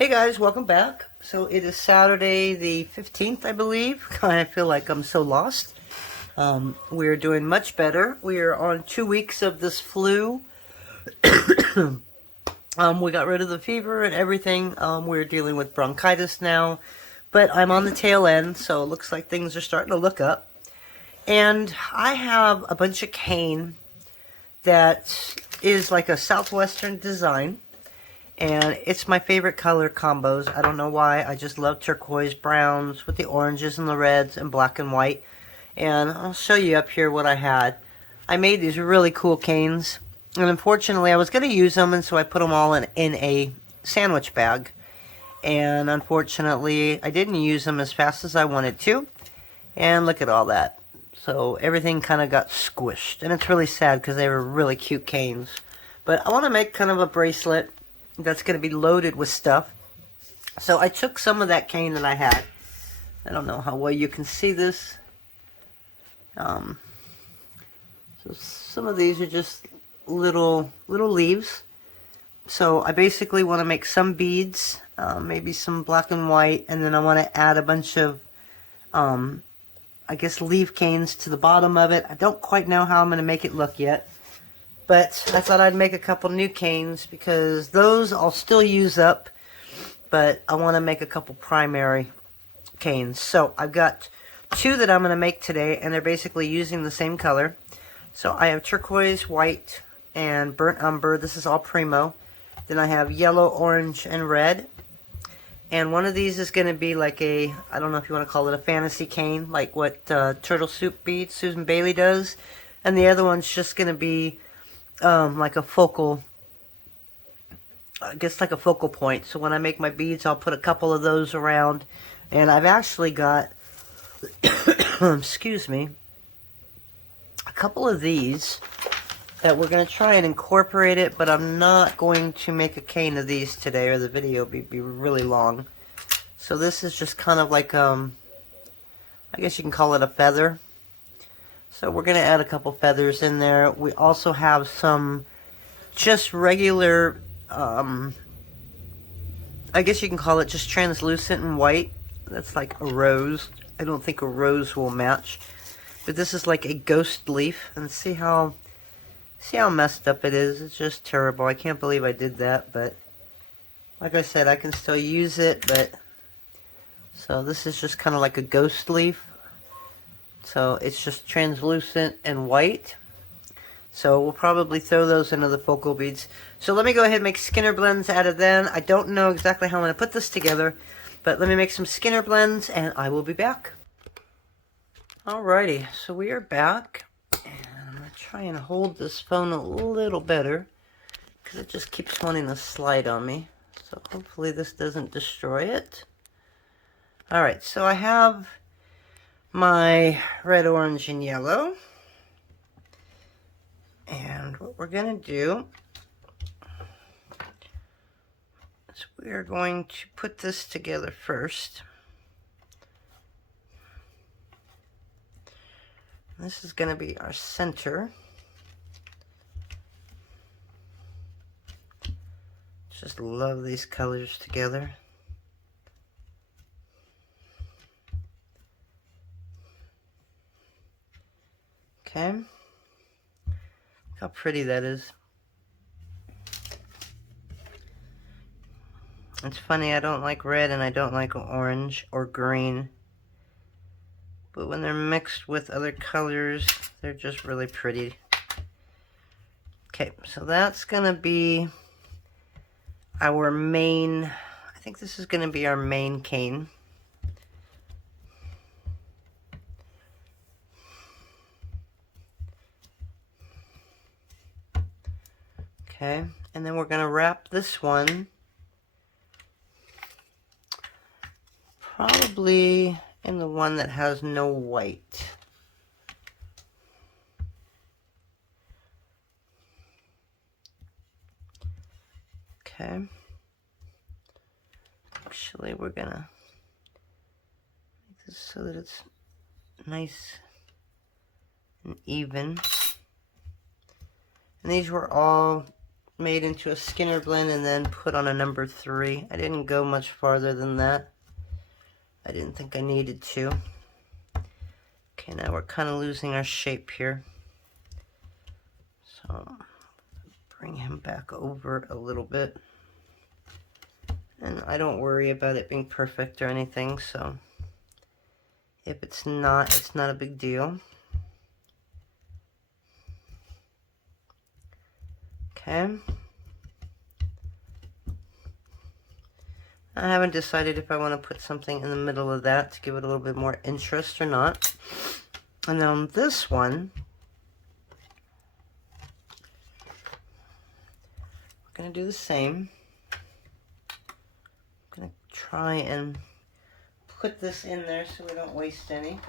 Hey guys, welcome back. So it is Saturday the 15th, I believe. I feel like I'm so lost. We're doing much better. We are on 2 weeks of this flu. We got rid of the fever and everything. We're dealing with bronchitis now. But I'm on the tail end, so it looks like things are starting to look up. And I have a bunch of cane that is like a southwestern design. And it's my favorite color combos. I don't know why. I just love turquoise browns with the oranges and the reds and black and white. And I'll show you up here what I had. I made these really cool canes. And unfortunately, I was going to use them, and so I put them all in a sandwich bag. And unfortunately, I didn't use them as fast as I wanted to. And look at all that. So everything kind of got squished. And it's really sad because they were really cute canes. But I want to make kind of a bracelet that's going to be loaded with stuff. So I took some of that cane that I had. I don't know how well you can see this. So some of these are just little leaves. So I basically want to make some beads, maybe some black and white, and then I want to add a bunch of, I guess, leaf canes to the bottom of it. I don't quite know how I'm going to make it look yet. But I thought I'd make a couple new canes because those I'll still use up. But I want to make a couple primary canes. So I've got two that I'm going to make today, and they're basically using the same color. So I have turquoise, white, and burnt umber. This is all Premo. Then I have yellow, orange, and red. And one of these is going to be like a, I don't know if you want to call it a fantasy cane, like what Turtle Soup beads Susan Bailey does. And the other one's just going to be like a focal, I guess like a focal point. So when I make my beads, I'll put a couple of those around. And I've actually got, excuse me, a couple of these that we're going to try and incorporate it, but I'm not going to make a cane of these today or the video will be really long. So this is just kind of like, I guess you can call it a feather. So we're going to add a couple feathers in there. We also have some just regular, I guess you can call it just translucent and white. That's like a rose. I don't think a rose will match. But this is like a ghost leaf. And see how messed up it is. It's just terrible. I can't believe I did that. But like I said, I can still use it. But so this is just kind of like a ghost leaf. So it's just translucent and white. So we'll probably throw those into the focal beads. So let me go ahead and make Skinner blends out of them. I don't know exactly how I'm going to put this together, but let me make some Skinner blends and I will be back. Alrighty, so we are back. And I'm going to try and hold this phone a little better because it just keeps wanting to slide on me. So hopefully this doesn't destroy it. Alright, so I have my red, orange, and yellow. And what we're going to do is we are going to put this together first. This is going to be our center. Just love these colors together. Okay, look how pretty that is. It's funny, I don't like red and I don't like orange or green. But when they're mixed with other colors, they're just really pretty. Okay, so that's going to be our main, I think this is going to be our main cane. Okay, and then we're going to wrap this one probably in the one that has no white. Okay. Actually, we're going to make this so that it's nice and even. And these were all made into a Skinner blend and then put on a number 3. I didn't go much farther than that. I didn't think I needed to. Okay, now we're kind of losing our shape here. So bring him back over a little bit. And I don't worry about it being perfect or anything, so if it's not a big deal. Okay. I haven't decided if I want to put something in the middle of that to give it a little bit more interest or not. And on this one, we're going to do the same. I'm going to try and put this in there so we don't waste any.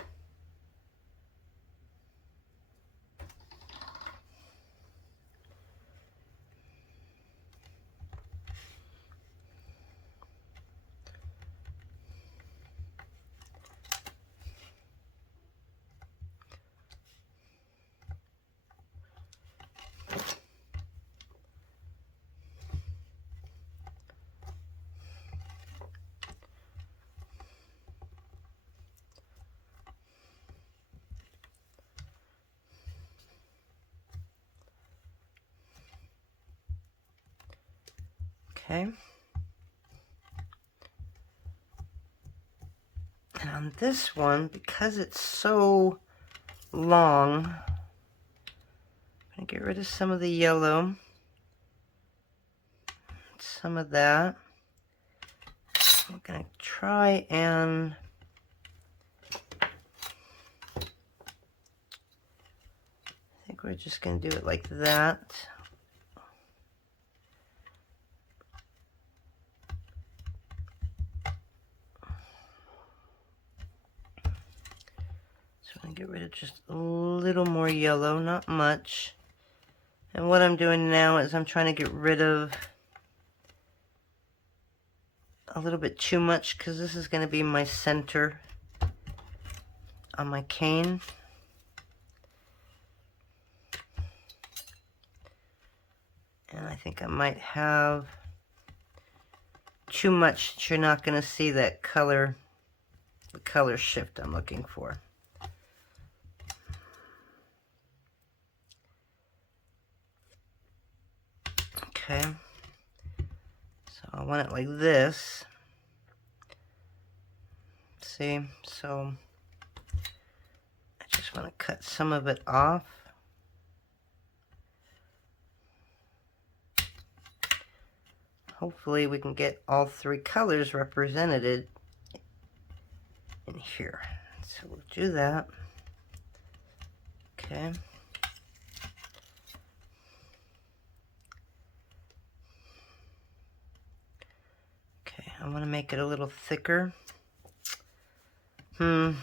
Okay. And on this one, because it's so long, I'm going to get rid of some of the yellow, some of that. I'm going to try and I think we're just going to do it like that. Get rid of just a little more yellow, not much. And what I'm doing now is I'm trying to get rid of a little bit too much because this is going to be my center on my cane. And I think I might have too much that you're not going to see that color, the color shift I'm looking for. Okay, so I want it like this. See, so I just want to cut some of it off. Hopefully we can get all 3 colors represented in here. So we'll do that. Okay. I want to make it a little thicker. So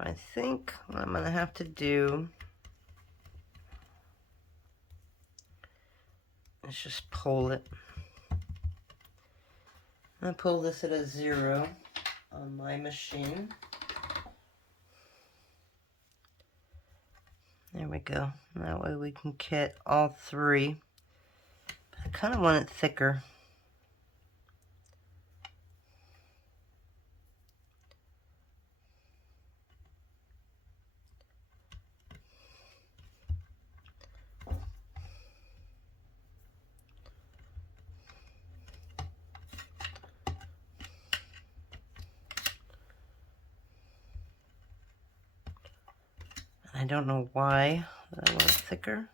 I think what I'm going to have to do is just pull it. I'm going to pull this at a 0 on my machine. There we go. That way we can get all 3. But I kind of want it thicker. I don't know why I want it thicker.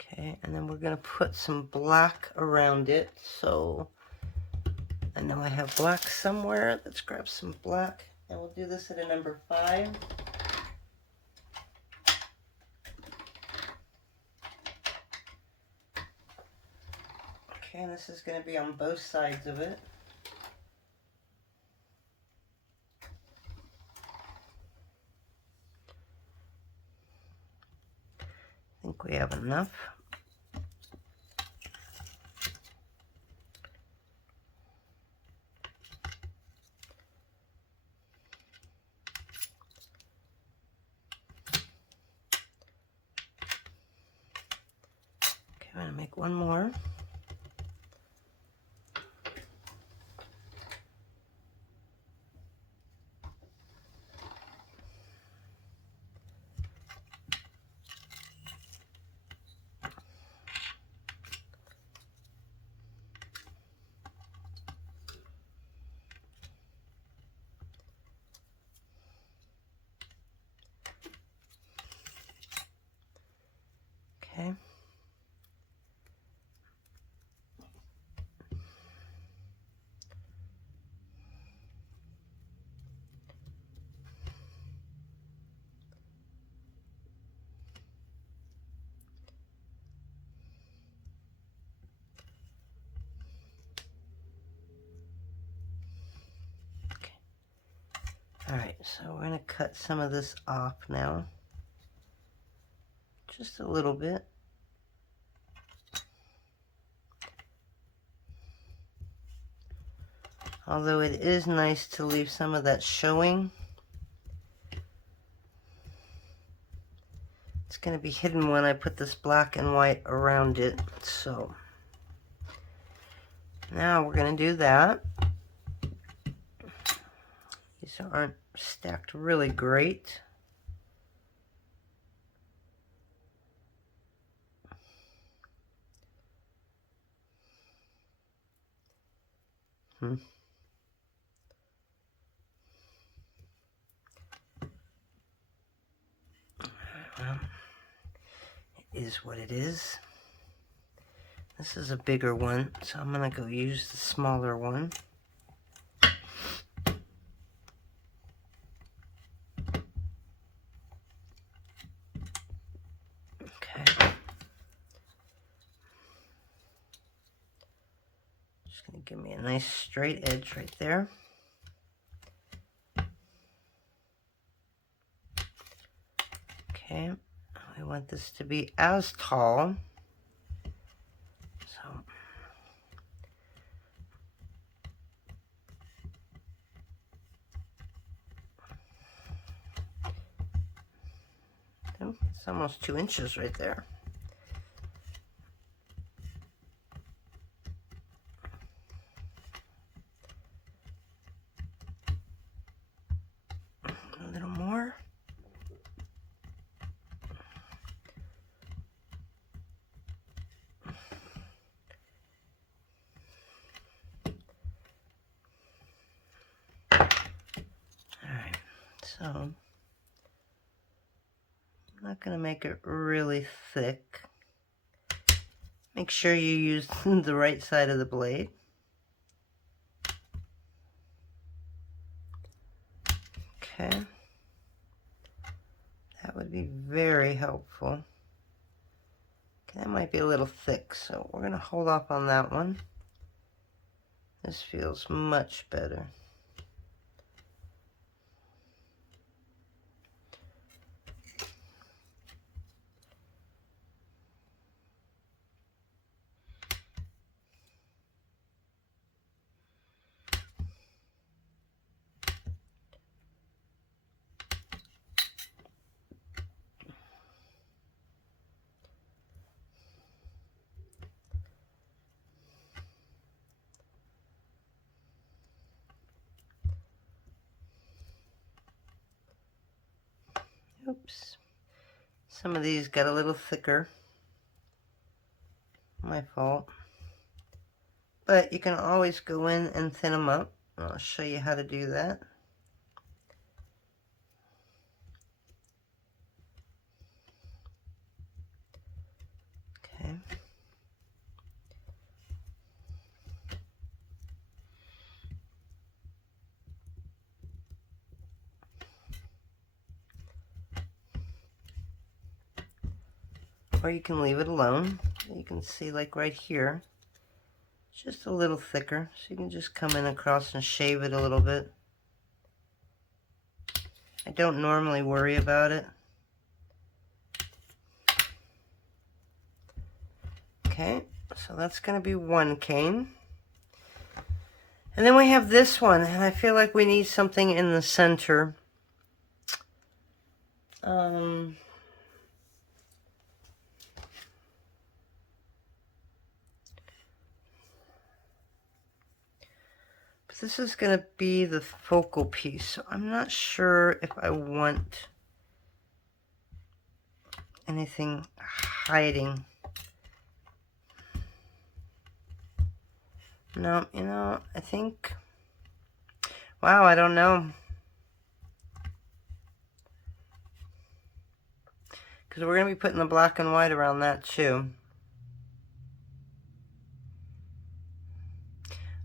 Okay, and then we're going to put some black around it. So I know I have black somewhere. Let's grab some black and we'll do this at a number 5. Okay, and this is going to be on both sides of it. I think we have have enough. Okay, I'm going to make one more. Okay. Alright, so we're going to cut some of this off now. Just a little bit. Although it is nice to leave some of that showing. It's going to be hidden when I put this black and white around it. So now we're going to do that. These aren't stacked really great. Well, it is what it is. This is a bigger one, so I'm going to go use the smaller one. Okay. Just going to give me a nice straight edge right there. Okay. We want this to be as tall. So it's almost 2 inches right there. A little more. So, I'm not going to make it really thick. Make sure you use the right side of the blade. Okay. That would be very helpful. Okay, that might be a little thick, so we're going to hold off on that one. This feels much better. Oops. Some of these got a little thicker. My fault. But you can always go in and thin them up. I'll show you how to do that. Okay. Or you can leave it alone. You can see, like right here, it's just a little thicker, so you can just come in across and shave it a little bit. I don't normally worry about it. Okay, so that's going to be one cane. And then we have this one, and I feel like we need something in the center. But this is going to be the focal piece, so I'm not sure if I want anything hiding. No, you know, I think, wow, I don't know. Because we're going to be putting the black and white around that too.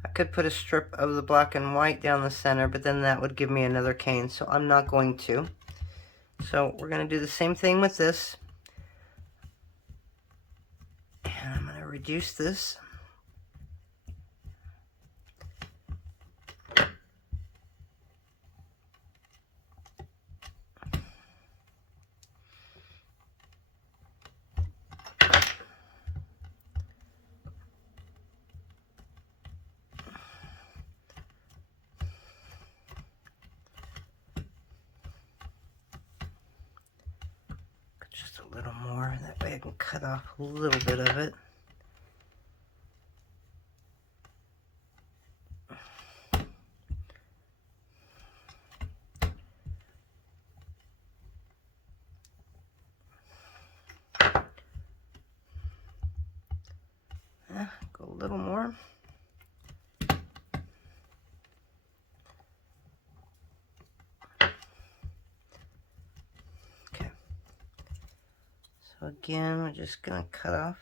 I could put a strip of the black and white down the center, but then that would give me another cane, so I'm not going to. So we're going to do the same thing with this. And I'm going to reduce this. Just a little more, that way I can cut off a little bit of it. Go a little more. Okay. So again, we're just going to cut off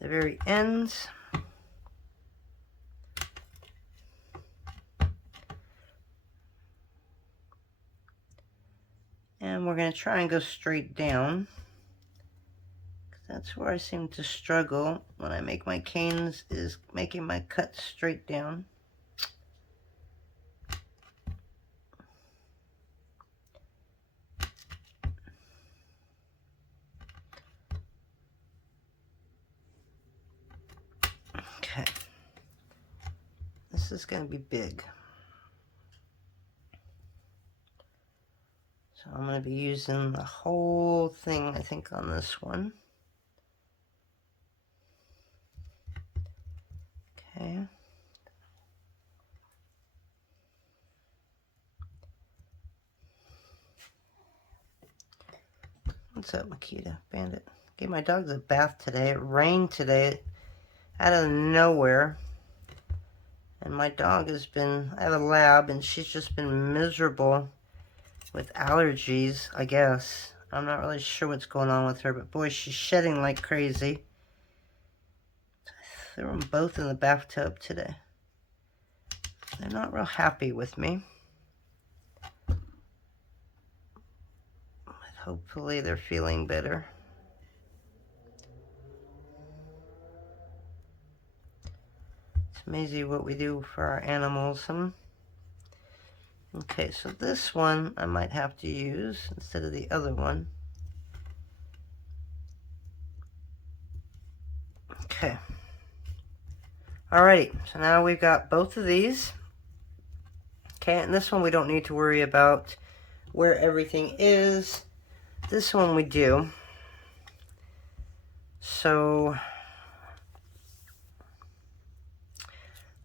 the very ends. And we're going to try and go straight down. That's where I seem to struggle when I make my canes, is making my cuts straight down. Okay. This is going to be big. So I'm going to be using the whole thing, I think, on this one. Okay. What's up, Makita Bandit? Gave my dogs a bath today. It rained today out of nowhere. And my dog has been, I have a lab, and she's just been miserable with allergies, I guess. I'm not really sure what's going on with her, but boy, she's shedding like crazy. I threw them both in the bathtub today. They're not real happy with me. But hopefully they're feeling better. It's amazing what we do for our animals. Okay, so this one I might have to use instead of the other one. Okay. Alrighty, so now we've got both of these. Okay, and this one we don't need to worry about where everything is. This one we do. So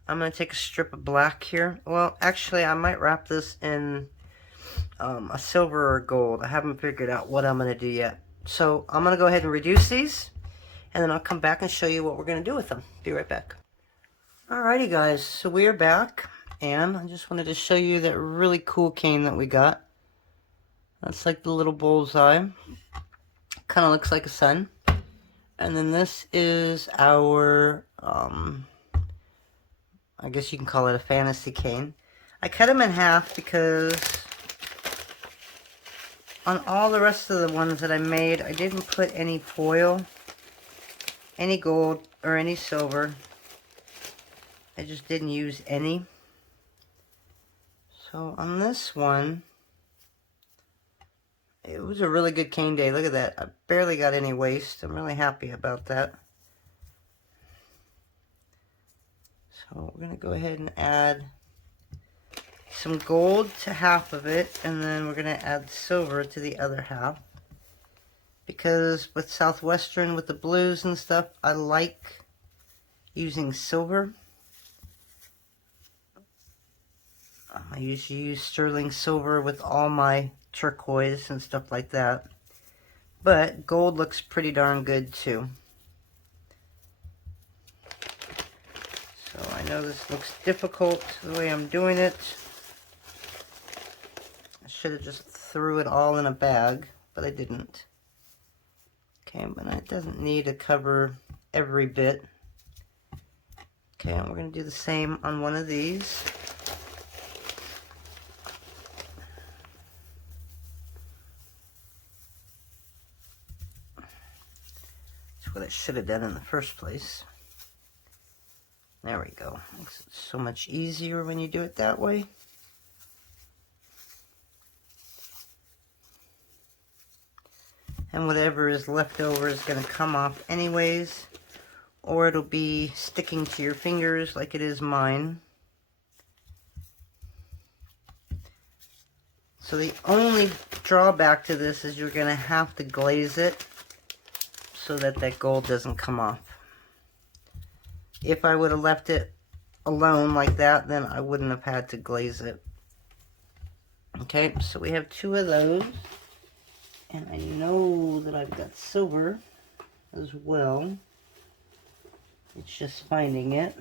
I'm going to take a strip of black here. Well, actually, I might wrap this in a silver or gold. I haven't figured out what I'm going to do yet. So I'm going to go ahead and reduce these, and then I'll come back and show you what we're going to do with them. Be right back. Alrighty, guys. So we are back, and I just wanted to show you that really cool cane that we got. That's like the little bullseye. Kind of looks like a sun. And then this is our, I guess you can call it a fantasy cane. I cut them in half because on all the rest of the ones that I made, I didn't put any foil, any gold, or any silver. I just didn't use any. So on this one, it was a really good cane day. Look at that. I barely got any waste. I'm really happy about that. So we're going to go ahead and add some gold to half of it, and then we're going to add silver to the other half. Because with Southwestern, with the blues and stuff, I like using silver. I usually use sterling silver with all my turquoise and stuff like that. But gold looks pretty darn good too. So I know this looks difficult the way I'm doing it. I should have just threw it all in a bag, but I didn't. Okay, but it doesn't need to cover every bit. Okay, and we're going to do the same on one of these. That's what I should have done in the first place. There we go. Makes it so much easier when you do it that way. And whatever is left over is going to come off anyways, or it'll be sticking to your fingers like it is mine. So the only drawback to this is you're going to have to glaze it so that that gold doesn't come off. If I would have left it alone like that, then I wouldn't have had to glaze it. Okay, so we have 2 of those. And I know that I've got silver as well. It's just finding it.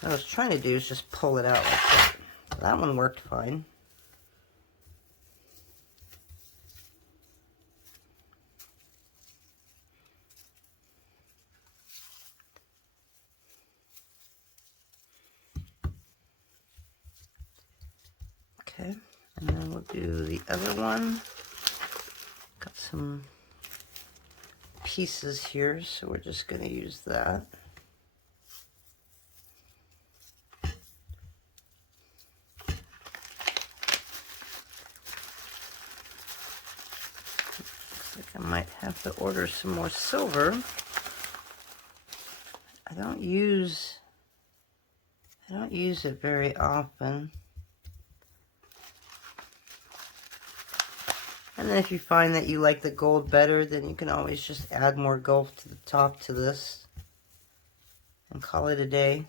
What I was trying to do is just pull it out like that. That one worked fine. Okay, and then we'll do the other one. Got some pieces here, so we're just going to use that. Looks like I might have to order some more silver. I don't use it very often. And then if you find that you like the gold better, then you can always just add more gold to the top to this and call it a day.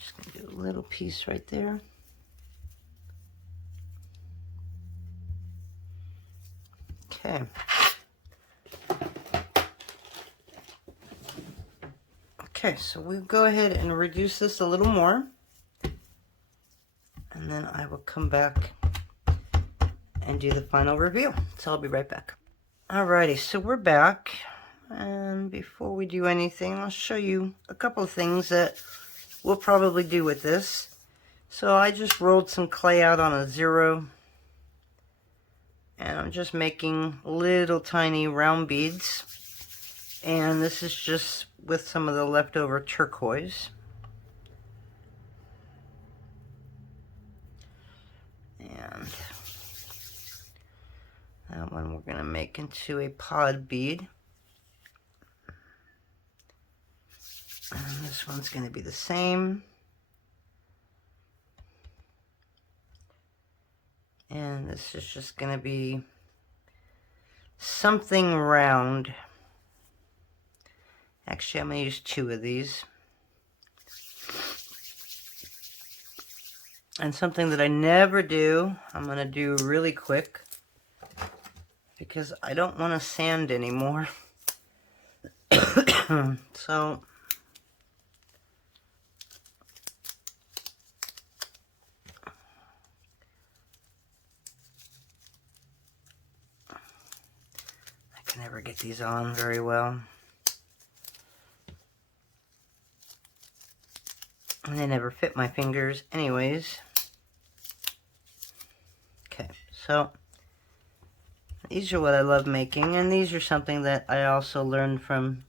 Just gonna do a little piece right there. Okay. Okay, so we'll go ahead and reduce this a little more. And then I will come back and do the final reveal. So I'll be right back. Alrighty, so we're back. And before we do anything, I'll show you a couple of things that we'll probably do with this. So I just rolled some clay out on a 0. And I'm just making little tiny round beads. And this is just with some of the leftover turquoise. And that one we're going to make into a pod bead. And this one's going to be the same. And this is just going to be something round. Actually, I'm going to use 2 of these. And something that I never do, I'm going to do really quick. Because I don't want to sand anymore. So I can never get these on very well. And they never fit my fingers anyways. Okay, so these are what I love making, and these are something that I also learned from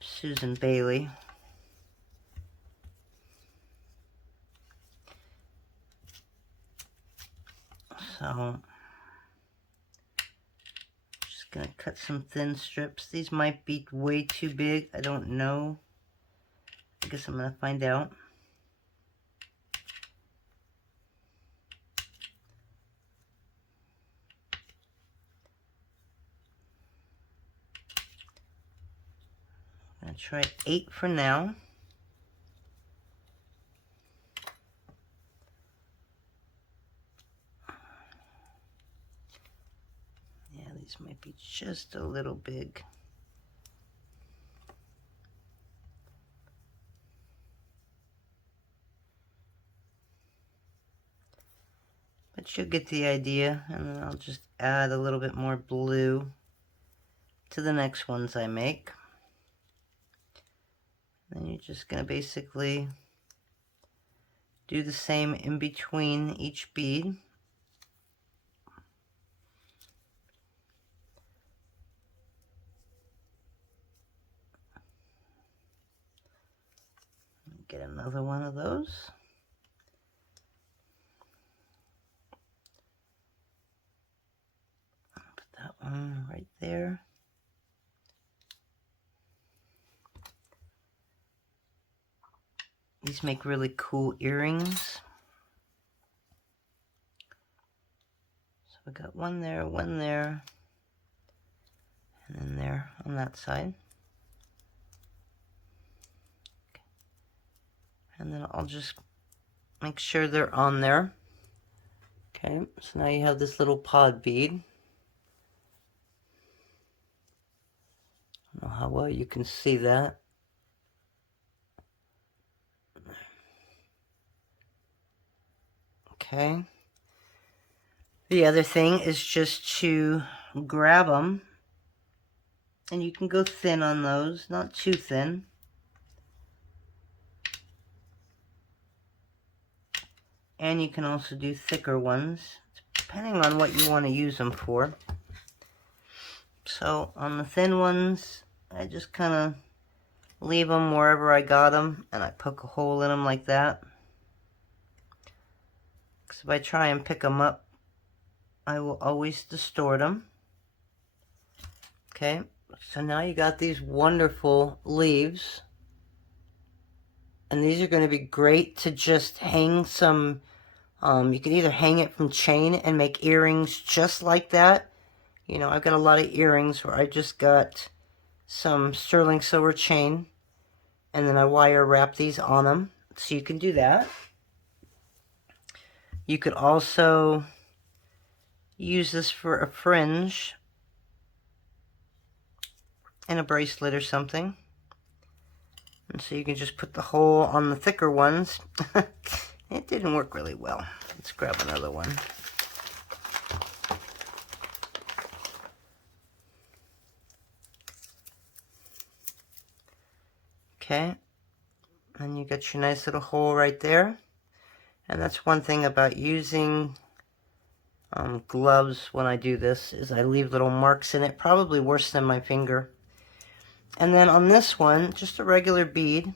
Susan Bailey. So, just gonna cut some thin strips. These might be way too big, I don't know. I guess I'm gonna find out. I'm gonna try 8 for now. Yeah, these might be just a little big. But you'll get the idea, and then I'll just add a little bit more blue to the next ones I make. Then you're just going to basically do the same in between each bead. Get another one of those. Put that one right there. These make really cool earrings. So we got one there, and then there on that side. Okay. And then I'll just make sure they're on there. Okay, so now you have this little pod bead. I don't know how well you can see that. Okay. The other thing is just to grab them, and you can go thin on those, not too thin. And you can also do thicker ones, depending on what you want to use them for. So on the thin ones, I just kind of leave them wherever I got them, and I poke a hole in them like that. Because if I try and pick them up, I will always distort them. Okay, so now you got these wonderful leaves. And these are going to be great to just hang some, you can either hang it from chain and make earrings just like that. You know, I've got a lot of earrings where I just got some sterling silver chain, and then I wire wrap these on them. So you can do that. You could also use this for a fringe and a bracelet or something. And so you can just put the hole on the thicker ones. It didn't work really well. Let's grab another one. Okay, and you got your nice little hole right there. And that's one thing about using gloves when I do this, is I leave little marks in it, probably worse than my finger. And then on this one, just a regular bead.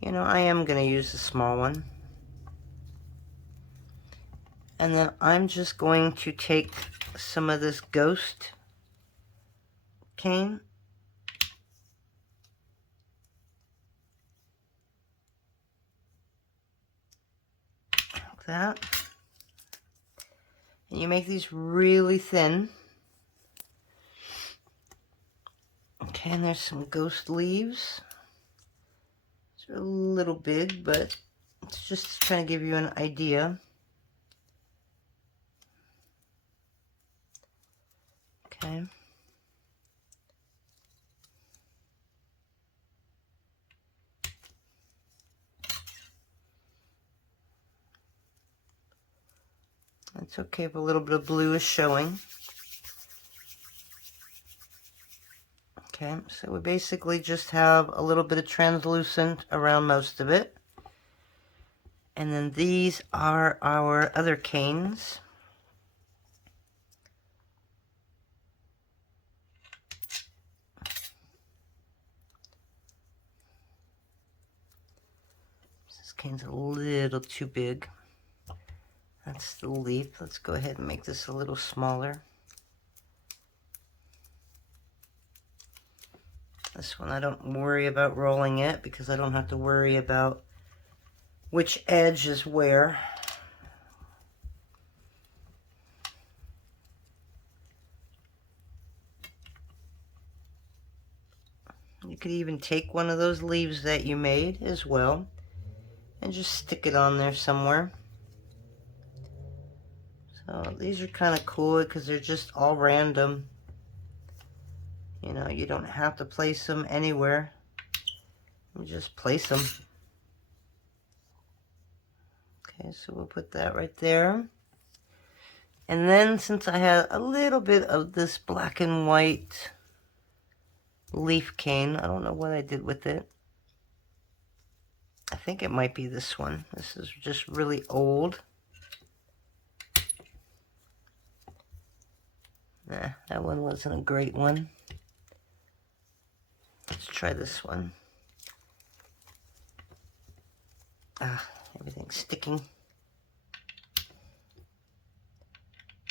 You know, I am going to use the small one. And then I'm just going to take some of this ghost cane. Like that. And you make these really thin. Okay, and there's some ghost leaves. It's a little big, but it's just trying to give you an idea. Okay. It's okay if a little bit of blue is showing. Okay, so we basically just have a little bit of translucent around most of it. And then these are our other canes. This cane's a little too big. That's the leaf. Let's go ahead and make this a little smaller. This one I don't worry about rolling it because I don't have to worry about which edge is where. You could even take one of those leaves that you made as well and just stick it on there somewhere. So these are kind of cool because they're just all random. You know, you don't have to place them anywhere. You just place them. Okay, so we'll put that right there. And then since I had a little bit of this black and white leaf cane, I don't know what I did with it. I think it might be this one. This is just really old. Nah, that one wasn't a great one. Let's try this one. Ah, everything's sticking.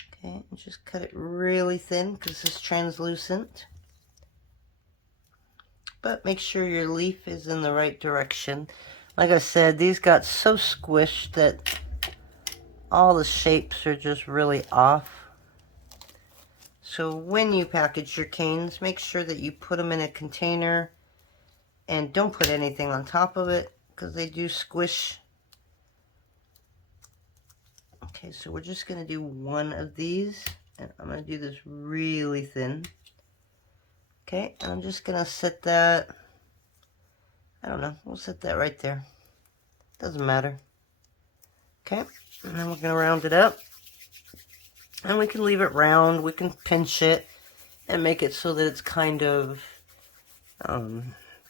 Okay, and just cut it really thin because it's translucent. But make sure your leaf is in the right direction. Like I said, these got so squished that all the shapes are just really off. So when you package your canes, make sure that you put them in a container and don't put anything on top of it because they do squish. Okay, so we're just going to do one of these, and I'm going to do this really thin. Okay, and I'm just going to set that, I don't know, we'll set that right there. Doesn't matter. Okay, and then we're going to round it up. And we can leave it round, we can pinch it, and make it so that it's kind of, I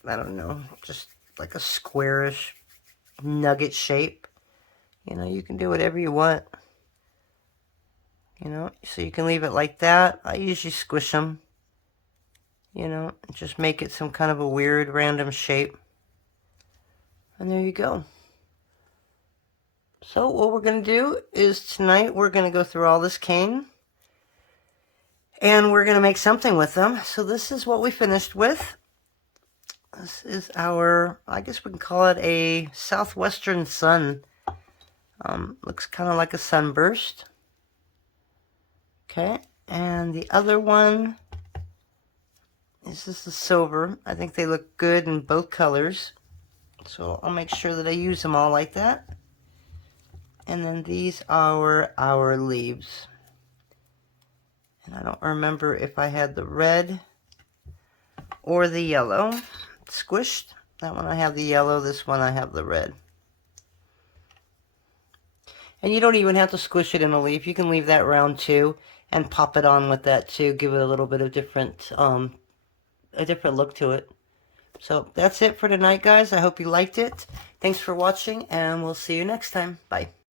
don't know, just like a squarish nugget shape. You know, you can do whatever you want. You know, so you can leave it like that. I usually squish them. You know, just make it some kind of a weird random shape. And there you go. So what we're going to do is tonight we're going to go through all this cane. And we're going to make something with them. So this is what we finished with. This is our, I guess we can call it a southwestern sun. Looks kind of like a sunburst. Okay, and the other one is just the silver. I think they look good in both colors. So I'll make sure that I use them all like that. And then these are our leaves. And I don't remember if I had the red or the yellow squished. That one I have the yellow, this one I have the red. And you don't even have to squish it in a leaf. You can leave that round too and pop it on with that too. Give it a little bit of different, a different look to it. So that's it for tonight, guys. I hope you liked it. Thanks for watching, and we'll see you next time. Bye.